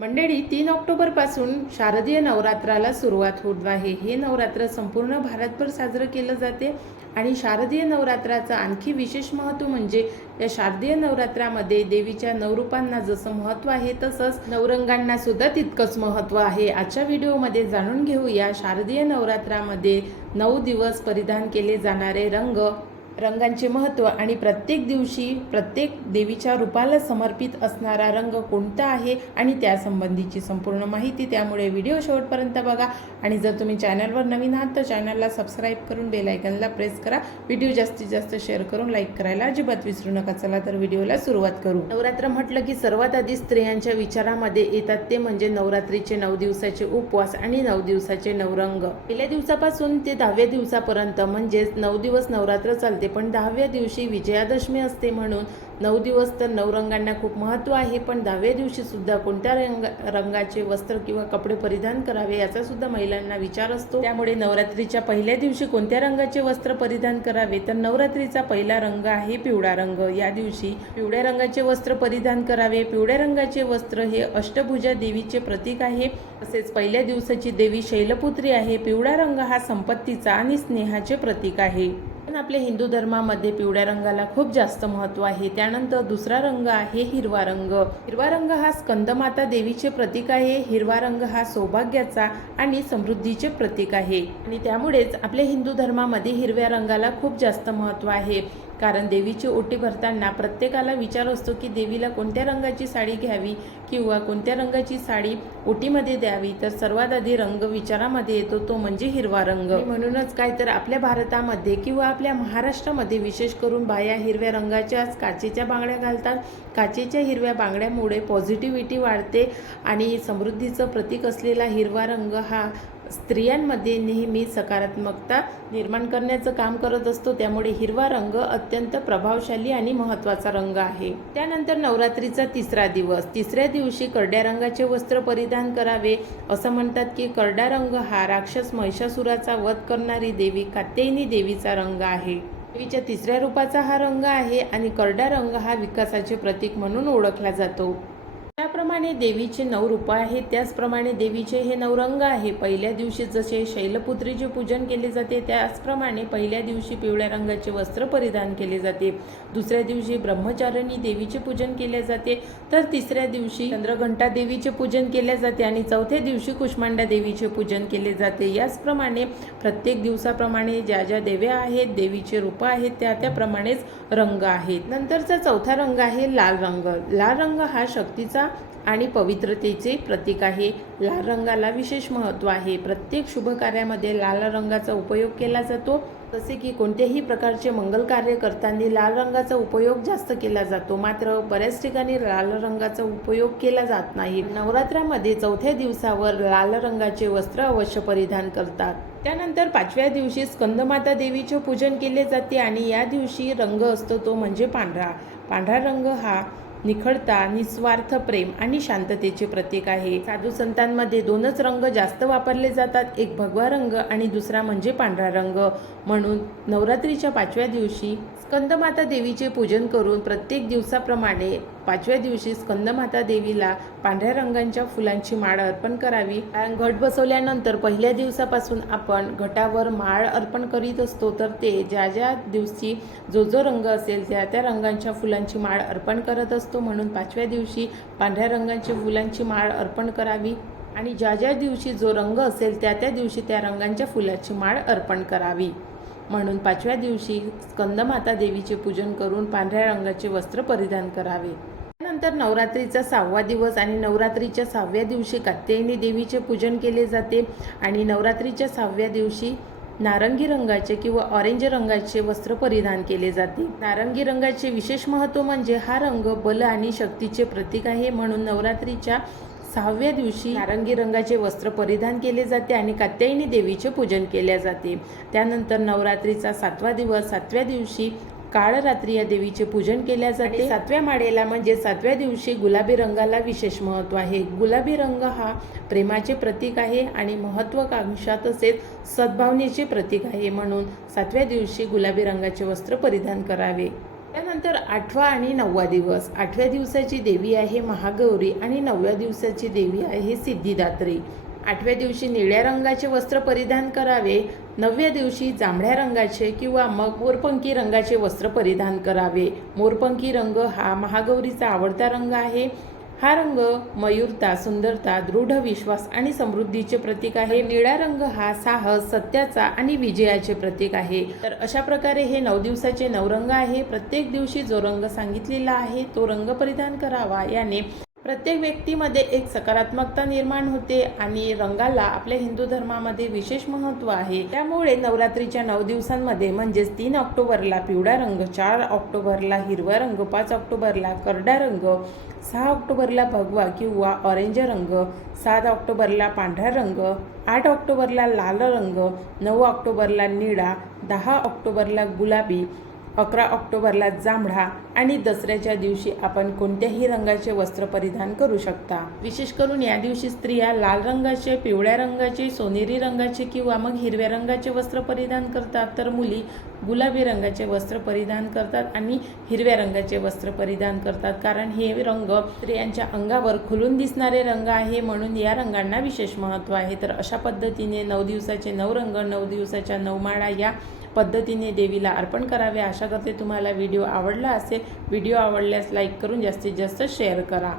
मंडळी तीन ऑक्टोबरपासून शारदीय नवरात्राला सुरुवात होत आहे. हे नवरात्र संपूर्ण भारतभर साजरं केलं जाते आणि शारदीय नवरात्राचं आणखी विशेष महत्त्व म्हणजे या शारदीय नवरात्रामध्ये देवीच्या नवरूपांना जसं महत्त्व आहे तसंच नवरंगांना सुद्धा तितकंच महत्त्व आहे. आजच्या व्हिडिओमध्ये जाणून घेऊया शारदीय नवरात्रामध्ये नऊ दिवस परिधान केले जाणारे रंग रंगांचे महत्त्व आणि प्रत्येक दिवशी प्रत्येक देवीच्या रूपाला समर्पित असणारा रंग कोणता आहे आणि त्यासंबंधीची संपूर्ण माहिती त्यामुळे व्हिडिओ शेवटपर्यंत बघा. आणि जर तुम्ही चॅनलवर नवीन आहात तर चॅनलला सबस्क्राईब करून बेलायकनला प्रेस करा. व्हिडिओ जास्तीत जास्त शेअर करून लाईक करायला अजिबात विसरू नका. चला तर व्हिडिओला सुरुवात करू. नवरात्र म्हटलं की सर्वात आधी स्त्रियांच्या विचारामध्ये येतात ते म्हणजे नवरात्रीचे नऊ दिवसाचे उपवास आणि नऊ दिवसाचे नवरंग. पहिल्या दिवसापासून ते दहाव्या दिवसापर्यंत म्हणजेच नऊ दिवस नवरात्र चालते. पण दहाव्या दिवशी विजयादशमी असते म्हणून नऊ दिवस तर नऊ रंगांना खूप महत्त्व आहे. पण दहाव्या दिवशीसुद्धा कोणत्या रंग रंगाचे वस्त्र किंवा कपडे परिधान करावे याचासुद्धा महिलांना विचार असतो. त्यामुळे नवरात्रीच्या पहिल्या दिवशी कोणत्या रंगाचे वस्त्र परिधान करावे तर नवरात्रीचा पहिला रंग आहे पिवळा रंग. या दिवशी पिवळ्या रंगाचे वस्त्र परिधान करावे. पिवळ्या रंगाचे वस्त्र हे अष्टभुजा देवीचे प्रतीक आहे. तसेच पहिल्या दिवसाची देवी शैलपुत्री आहे. पिवळा रंग हा संपत्तीचा आणि स्नेहाचे प्रतीक आहे. पण आपल्या हिंदू धर्मामध्ये पिवळ्या रंगाला खूप जास्त महत्त्व आहे. त्यानंतर दुसरा रंग आहे हिरवा रंग. हिरवा रंग हा स्कंदमाता देवीचे प्रतीक आहे. हिरवा रंग हा सौभाग्याचा आणि समृद्धीचे प्रतीक आहे. आणि त्यामुळेच आपल्या हिंदू धर्मामध्ये हिरव्या रंगाला खूप जास्त महत्त्व आहे. कारण देवीची ओटी भरताना प्रत्येकाला विचार असतो की देवीला कोणत्या रंगाची साडी घ्यावी किंवा कोणत्या रंगाची साडी ओटीमध्ये द्यावी. तर सर्वात आधी रंग विचारामध्ये येतो तो म्हणजे हिरवा रंग. म्हणूनच काय तर आपल्या भारतामध्ये किंवा आपल्या महाराष्ट्रामध्ये विशेष करून बाया हिरव्या रंगाच्याच काचेच्या बांगड्या घालतात. काचेच्या हिरव्या बांगड्यामुळे पॉझिटिव्हिटी वाढते आणि समृद्धीचं प्रतीक असलेला हिरवा रंग हा स्त्रियांमध्ये नेहमी सकारात्मकता निर्माण करण्याचं काम करत असतो. त्यामुळे हिरवा रंग अत्यंत प्रभावशाली आणि महत्त्वाचा रंग आहे. त्यानंतर नवरात्रीचा तिसरा दिवस. तिसऱ्या दिवशी करड्या रंगाचे वस्त्र परिधान करावे. असं म्हणतात की करडा रंग हा राक्षस महिषासुराचा वध करणारी देवी कात्यायनी देवीचा रंग आहे. देवीच्या तिसऱ्या रूपाचा हा रंग आहे आणि करडा रंग हा विकासाचे प्रतीक म्हणून ओळखला जातो. त्याप्रमाणे देवीचे नऊ रूप आहेत त्याचप्रमाणे देवीचे हे नऊ रंग आहे. पहिल्या दिवशी जसे शैलपुत्रीचे पूजन केले जाते त्याचप्रमाणे पहिल्या दिवशी पिवळ्या रंगाचे वस्त्र परिधान केले जाते. दुसऱ्या दिवशी ब्रह्मचारिणी देवीचे पूजन केले जाते तर तिसऱ्या दिवशी चंद्रघंटा देवीचे पूजन केले जाते आणि चौथ्या दिवशी कुष्मांडा देवीचे पूजन केले जाते. याचप्रमाणे प्रत्येक दिवसाप्रमाणे ज्या ज्या देव्या आहेत देवीचे रूप आहेत त्या त्याप्रमाणेच रंग आहेत. नंतरचा चौथा रंग आहे लाल रंग. लाल रंग हा शक्तीचा आणि पवित्रतेचे प्रतीक आहे. लाल रंगाला विशेष महत्त्व आहे. प्रत्येक शुभ कार्यामध्ये लाल रंगाचा उपयोग केला जातो. जसे की कोणत्याही प्रकारचे मंगल कार्य करताना लाल रंगाचा उपयोग जास्त केला जातो. मात्र बऱ्याच ठिकाणी लाल रंगाचा उपयोग केला जात नाही. नवरात्रामध्ये चौथ्या दिवसावर लाल रंगाचे वस्त्र अवश्य परिधान करतात. त्यानंतर पाचव्या दिवशी स्कंदमाता देवीचे पूजन केले जाते आणि या दिवशी रंग असतो तो म्हणजे पांढरा. पांढरा रंग हा निखळता निस्वार्थ प्रेम आणि शांततेचे प्रतीक आहे. साधू संतांमध्ये दोनच रंग जास्त वापरले जातात. एक भगवा रंग आणि दुसरा म्हणजे पांढरा रंग. म्हणून नवरात्रीच्या पाचव्या दिवशी स्कंदमाता देवीचे पूजन करून प्रत्येक दिवसाप्रमाणे पाचव्या दिवशी स्कंदमाता देवीला पांढऱ्या रंगांच्या फुलांची माळ अर्पण करावी. घट बसवल्यानंतर पहिल्या दिवसापासून आपण घटावर माळ अर्पण करीत असतो तर ते ज्या ज्या दिवशी जो जो रंग असेल त्या त्या रंगांच्या फुलांची माळ अर्पण करत असतो. म्हणून पाचव्या दिवशी पांढऱ्या रंगांची फुलांची माळ अर्पण करावी आणि ज्या ज्या दिवशी जो रंग असेल त्या त्या दिवशी त्या रंगांच्या फुलाची माळ अर्पण करावी. म्हणून पाचव्या दिवशी स्कंदमाता देवीचे पूजन करून पांढऱ्या रंगाचे वस्त्र परिधान करावे. त्यानंतर नवरात्रीचा सहावा दिवस आणि नवरात्रीच्या सहाव्या दिवशी कात्यायनी देवीचे पूजन केले जाते आणि नवरात्रीच्या सहाव्या दिवशी नारंगी रंगाचे किंवा ऑरेंज रंगाचे वस्त्र परिधान केले जाते. नारंगी रंगाचे विशेष महत्त्व म्हणजे हा रंग बल आणि शक्तीचे प्रतीक आहे म्हणून नवरात्रीच्या सहाव्या दिवशी नारंगी रंगाचे वस्त्र परिधान केले जाते आणि कात्यायनी देवीचे पूजन केले जाते. त्यानंतर नवरात्रीचा सातवा दिवस सातव्या दिवशी काळरात्री या देवीचे पूजन केल्या जाते. सातव्या माळेला म्हणजे सातव्या दिवशी गुलाबी रंगाला विशेष महत्त्व आहे. गुलाबी रंग हा प्रेमाचे प्रतीक आहे आणि महत्त्वाकांक्षा तसेच सद्भावनेचे प्रतीक आहे म्हणून सातव्या दिवशी गुलाबी रंगाचे वस्त्र परिधान करावे. त्यानंतर आठवा आणि नववा दिवस. आठव्या दिवसाची देवी आहे महागौरी आणि नवव्या दिवसाची देवी आहे सिद्धिदात्री. आठव्या दिवशी निळ्या रंगाचे वस्त्र परिधान करावे नवव्या दिवशी जांभळ्या रंगाचे किंवा मग मोरपंखी रंगाचे वस्त्र परिधान करावे. मोरपंखी रंग हा महागौरीचा आवडता रंग आहे. हा रंग मयूरता सुंदरता दृढ विश्वास आणि समृद्धीचे प्रतीक आहे. निळा रंग हा साहस सत्याचा आणि विजयाचे प्रतीक आहे. तर अशा प्रकारे हे नऊ दिवसाचे नवरंग आहे. प्रत्येक दिवशी जो रंग सांगितलेला आहे तो रंग परिधान करावा. याने प्रत्येक व्यक्तीमध्ये एक सकारात्मकता निर्माण होते आणि रंगाला आपल्या हिंदू धर्मामध्ये विशेष महत्त्व आहे. त्यामुळे नवरात्रीच्या नऊ दिवसांमध्ये म्हणजेच तीन ऑक्टोबरला पिवळा रंग चार ऑक्टोबरला हिरवा रंग पाच ऑक्टोबरला करडा रंग सहा ऑक्टोबरला भगवा किंवा ऑरेंज रंग सात ऑक्टोबरला पांढरा रंग आठ ऑक्टोबरला लाल रंग नऊ ऑक्टोबरला निळा दहा ऑक्टोबरला गुलाबी अकरा ऑक्टोबरला जांभळा आणि दसऱ्याच्या दिवशी आपण कोणत्याही रंगाचे वस्त्र परिधान करू शकता. विशेष करून या दिवशी स्त्रिया लाल रंगाचे पिवळ्या रंगाचे सोनेरी रंगाचे किंवा मग हिरव्या रंगाचे वस्त्र परिधान करतात. तर मुली गुलाबी रंगाचे वस्त्र परिधान करतात आणि हिरव्या रंगाचे वस्त्र परिधान करतात. कारण हे रंग स्त्रियांच्या अंगावर खुलून दिसणारे रंग आहे म्हणून या रंगांना विशेष महत्त्व आहे. तर अशा पद्धतीने नऊ दिवसाचे नऊ रंग नऊ दिवसाच्या नऊ माळा या पद्धतीने देवीला अर्पण करावे. आशा करते तुम्हाला व्हिडिओ आवडला असेल. व्हिडिओ आवडल्यास लाईक करून जास्तीत जास्त शेअर करा.